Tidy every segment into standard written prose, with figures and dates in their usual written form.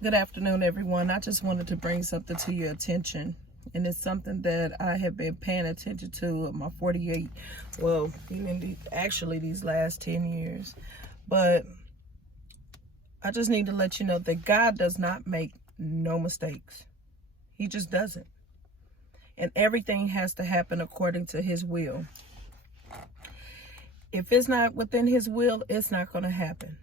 Good afternoon, everyone. I just wanted to bring something to your attention, and it's something that I have been paying attention to in my 48, well, actually these last 10 years. But I just need to let you know that God does not make no mistakes. He just doesn't. And everything has to happen according to his will. If it's not within his will, it's not going to happen.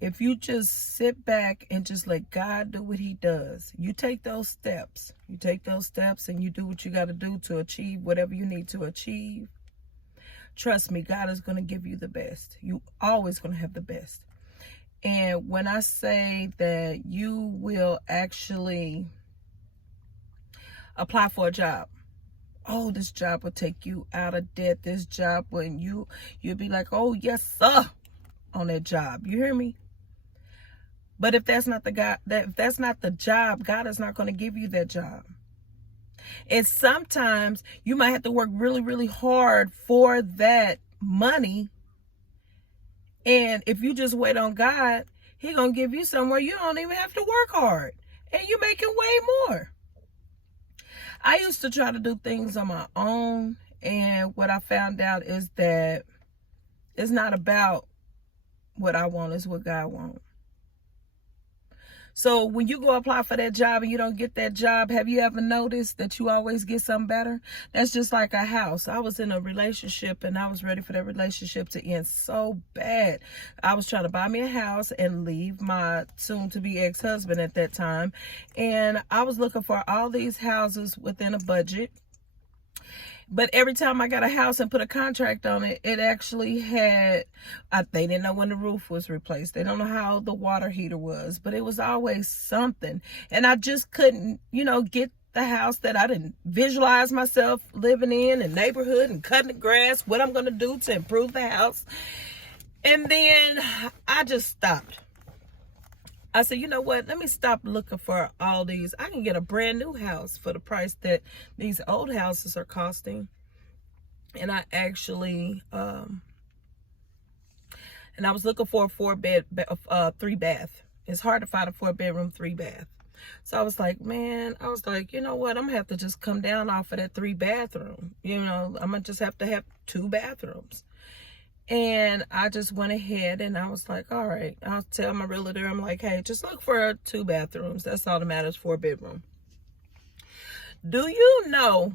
If you just sit back and just let God do what he does, you take those steps. You take those steps and you do what you got to do to achieve whatever you need to achieve. Trust me, God is going to give you the best. You always going to have the best. And when I say that you will actually apply for a job, oh, this job will take you out of debt. This job, when you'll be like, oh, yes, sir, on that job. You hear me? But if that's not the job, God is not going to give you that job. And sometimes you might have to work really, really hard for that money. And if you just wait on God, he's going to give you somewhere you don't even have to work hard. And you're making way more. I used to try to do things on my own. And what I found out is that it's not about what I want, it's what God wants. So when you go apply for that job and you don't get that job, have you ever noticed that you always get something better? That's just like a house. I was in a relationship and I was ready for that relationship to end so bad. I was trying to buy me a house and leave my soon-to-be ex-husband at that time. And I was looking for all these houses within a budget. But every time I got a house and put a contract on it, it actually had, they didn't know when the roof was replaced. They don't know how the water heater was, but it was always something. And I just couldn't, get the house that I didn't visualize myself living in and neighborhood and cutting the grass, what I'm going to do to improve the house. And then I just stopped. I said, you know what? Let me stop looking for all these. I can get a brand new house for the price that these old houses are costing. And I actually, and I was looking for a 3-bath. It's hard to find a 4-bedroom, 3-bath. So I was like, you know what? I'm going to have to just come down off of that 3-bathroom. I'm going to just have to have 2 bathrooms. And I just went ahead and I was like, all right, I'll tell my realtor, I'm like, hey, just look for 2 bathrooms. That's all that matters, 4-bedroom. Do you know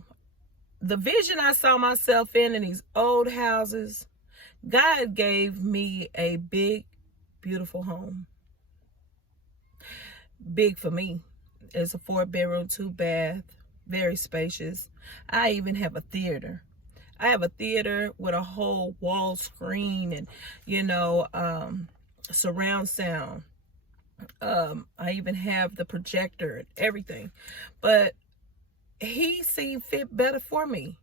the vision I saw myself in these old houses? God gave me a big, beautiful home. Big for me. It's a 4-bedroom, 2-bath, very spacious. I even have a theater. I have a theater with a whole wall screen and, surround sound. I even have the projector and everything. But he seemed fit better for me.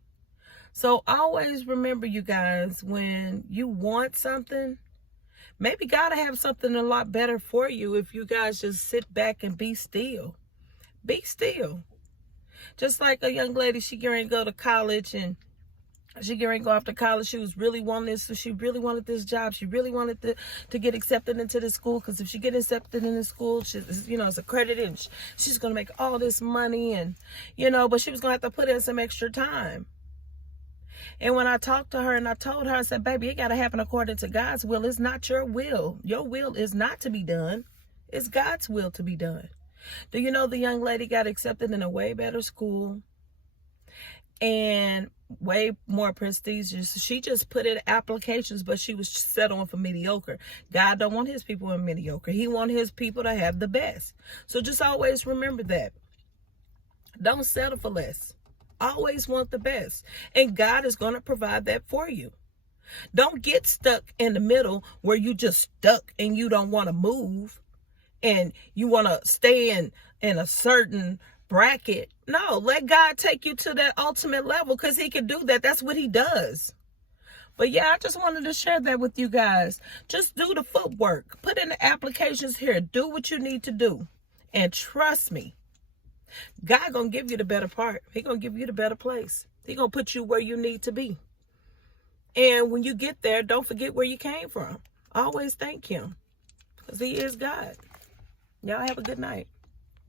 So always remember, you guys, when you want something, maybe God will have something a lot better for you if you guys just sit back and be still. Be still. Just like a young lady, she going to go to college and she getting ready to go off to college. She was really wanting this. So she really wanted this job. She really wanted to get accepted into the school. Because if she get accepted in the school, she, it's accredited. And she's going to make all this money. And, but she was going to have to put in some extra time. And when I talked to her and I told her, I said, baby, it got to happen according to God's will. It's not your will. Your will is not to be done. It's God's will to be done. Do you know the young lady got accepted in a way better school? And way more prestigious. She just put in applications, but she was settling for mediocre. God don't want his people in mediocre. He want his people to have the best. So just always remember that. Don't settle for less. Always want the best. And God is going to provide that for you. Don't get stuck in the middle where you just stuck and you don't want to move and you want to stay in a certain bracket. No, let God take you to that ultimate level because he can do that. That's what he does. But yeah, I just wanted to share that with you guys. Just do the footwork. Put in the applications here. Do what you need to do. And trust me, God gonna give you the better part. He gonna give you the better place. He gonna put you where you need to be. And when you get there, don't forget where you came from. Always thank him because he is God. Y'all have a good night.